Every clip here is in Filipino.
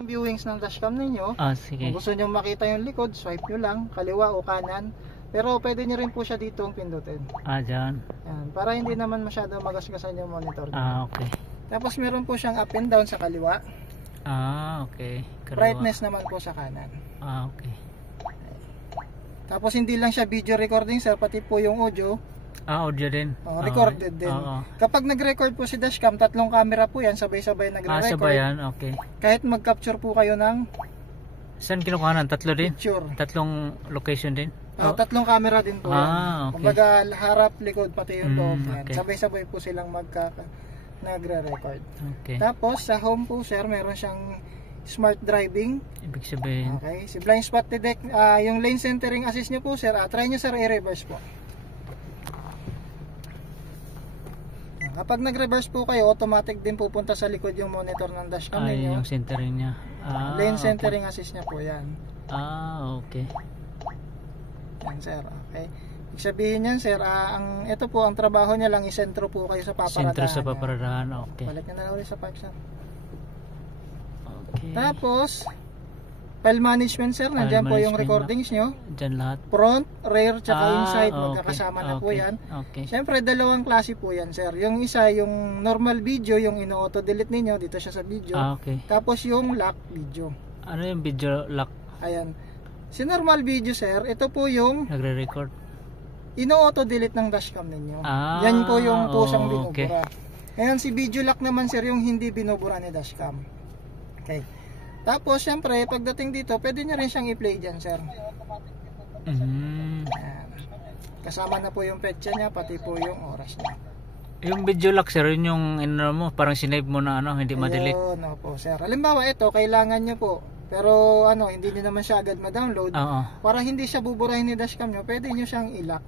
Ang viewings ng dashcam ninyo. Sige. Kung gusto nyo makita yung likod, swipe nyo lang, kaliwa o kanan. Pero pwede nyo rin po siya dito pindutin. Dyan. Yan, para hindi naman masyado magasgasan yung monitor nyo. Okay. Tapos meron po siyang up and down sa kaliwa. Okay. Kaliwa. Brightness naman po sa kanan. Okay. Tapos hindi lang siya video recording sir, pati po yung audio. Audio din. Recorded din. Kapag nag-record po si dashcam, tatlong camera po yan, sabay-sabay nagre-record. Sabay yan, okay. Kahit mag-capture po kayo ng saan kinukuhanan? Tatlo din? Picture. Tatlong location din? Tatlong camera din po yan. Okay. Kumbaga harap, likod, pati yung loob. Okay. Sabay-sabay po silang nagre-record. Okay. Tapos sa home po sir, meron siyang smart driving. Ibig sabihin? Okay. Si blind spot detect, yung lane centering assist nyo po sir, try nyo sir i-reverse po. Kapag nag-reverse po kayo, automatic din pupunta sa likod yung monitor ng dashcam ninyo. Yung centering niya. Lane centering assist niya po yan. Okay. Yan sir, okay. Ibig sabihin yan sir, ito po ang trabaho niya lang, isentro po kayo sa paparadahan. Sentro sa paparadahan, okay. Balik na lang ulit sa park sir. Okay. Tapos, file management sir, nandiyan po yung recordings nyo. Diyan lahat. Front, rear, tsaka inside, magkakasama na po yan. Okay. Siyempre, dalawang klase po yan sir. Yung isa, yung normal video, yung ino-auto delete ninyo, dito siya sa video. Okay. Tapos yung lock video. Ano yung video lock? Ayan. Si normal video sir, ito po yung nagre-record. Ino-auto delete ng dashcam ninyo. Yan po yung pusang binubura. Okay. Ngayon si video lock naman sir, yung hindi binubura ni dashcam. Okay. Tapos syempre pagdating dito, pwede nyo rin siyang i-play dyan sir. Ayan. Kasama na po yung petsa niya, pati po yung oras niya. Yung video lock sir, yun yung mo, parang sinave mo na hindi ma-delete. Ayun, po sir. Halimbawa ito, kailangan nyo po. Pero hindi nyo naman siya agad ma-download. Para hindi siya buburahin ni dashcam nyo, pwede nyo siyang i-lock.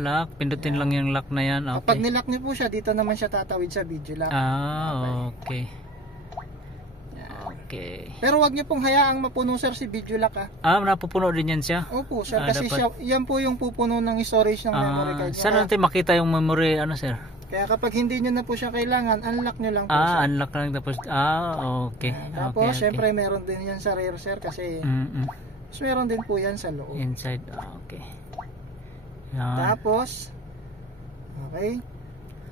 Lock. Pindutin lang yung lock na yan. Okay. Kapag nilock nyo po siya, dito naman siya tatawid sa video lock. Okay. Okay. Pero wag niyo pong hayaang mapuno sir si video lock napupuno din yan siya? Opo sir, kasi yan po yung pupuno ng storage ng memory card niya. Saan natin makita yung memory sir? Kaya kapag hindi nyo na po siya kailangan, unlock nyo lang po siya. Unlock lang tapos, okay. Tapos syempre meron din yan sa rear sir kasi meron din po yan sa loob. Inside, okay. Tapos, okay.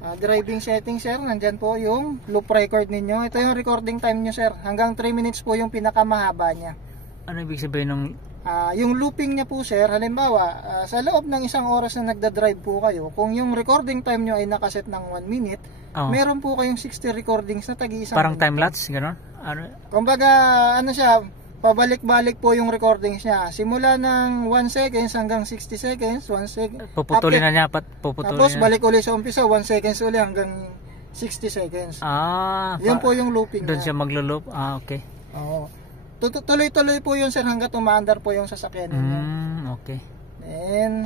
Driving settings sir, nandyan po yung loop record ninyo. Ito yung recording time nyo sir. Hanggang 3 minutes po yung pinakamahaba niya. Ano ibig sabihin ng yung looping niya po sir, halimbawa sa loob ng isang oras na nagda-drive po kayo, kung yung recording time nyo ay nakaset ng 1 minute, meron po kayong 60 recordings na tagi-isang parang time lapse, gano'n? Kumbaga siya, pabalik-balik po yung recordings niya. Simula ng 1 seconds hanggang 60 seconds, 1 second. Puputulin na niya, tapos balik ulit sa umpisa, 1 seconds ulit hanggang 60 seconds. Yun po yung looping doon niya. siya maglo-loop. Okay. Oo. Tuloy-tuloy po yun sir hanggat umaandar po yung sasakyan ninyo. Okay. Then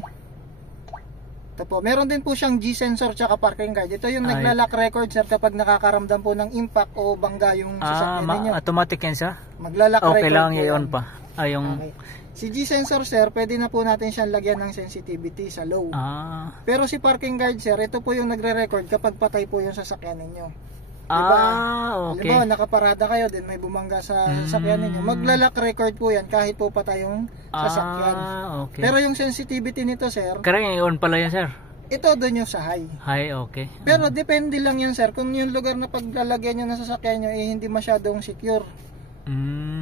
ito po, meron din po siyang G-sensor tsaka parking guide. Ito yung nagla-lock record sir kapag nakakaramdam po ng impact o bangga yung sasakyan ninyo. Automatic yan siya? Magla-lock record. Okay lang i-on pa. Okay. Si G-sensor sir, pwede na po natin siyang lagyan ng sensitivity sa low. Pero si parking guide sir, ito po yung nagre-record kapag patay po yung sasakyan ninyo. Diba? Okay. Halimbawa, nakaparada kayo din, may bumangga sa sasakyan ninyo. Magla-lock record po yan kahit po patay yung sasakyan. Okay. Pero yung sensitivity nito sir, karang i-on pala yan sir? Ito doon yung sa high. High, okay. Pero depende lang yan sir, kung yung lugar na paglalagyan nyo ng sasakyan nyo hindi masyadong secure.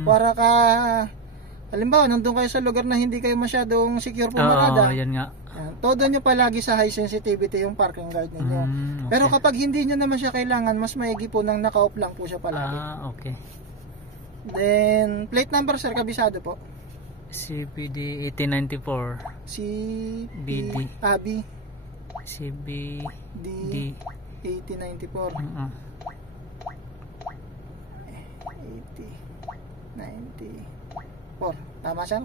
Para halimbawa, nandun kayo sa lugar na hindi kayo masyadong secure pumarada. Yan nga. Todo nyo palagi sa high sensitivity yung parking guard ninyo. Okay. Pero kapag hindi nyo naman siya kailangan, mas maigi po nang naka-off lang po siya palagi. Okay. Then, plate number sir, kabisado po. CBD 1894. CBD. B. CBD 1894. 8094. Tama siya?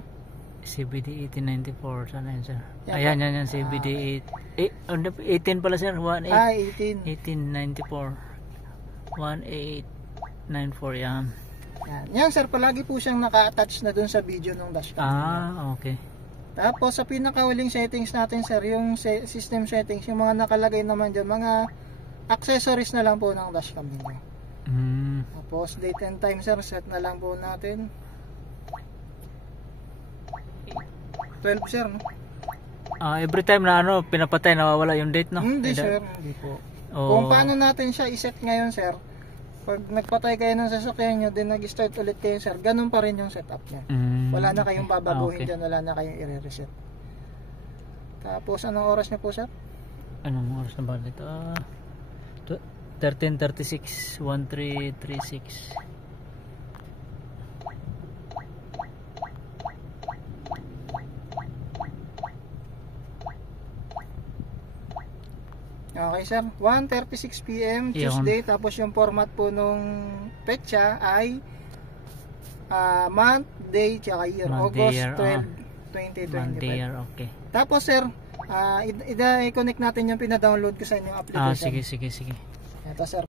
CBD 1894. Sana yan sir? Ayan yan CBD 18 pala sir. 18. 1894. 1894 yan. Yan sir, palagi po siyang naka-attach na dun sa video ng dashcam. Okay. Tapos sa pinakahuling settings natin sir, yung system settings, yung mga nakalagay naman dyan, mga accessories na lang po ng dashcam ninyo. Tapos date and time sir, set na lang po natin. 12 sir, no? Every time na ano, pinapatay, nawawala yung date, no? Hindi sir, hindi po. Oh. Kung paano natin siya iset ngayon sir, pag nagpatay kayo ng sasakyan nyo, then nag-start ulit kayo sir, ganun pa rin yung setup niya. Wala na kayong babaguhin dyan, wala na kayong i-reset. Tapos anong oras niya po sir? Anong oras na ba dito? 13:36, 13:36. Okay sir, 1:36 PM Tuesday. Tapos yung format po nung petsa ay month, day, tsaka year. Month, August year, 12, Month, 2025. year, okay. Tapos sir, i-connect natin yung pina-download ko sa inyong application. Sige. Ito sir.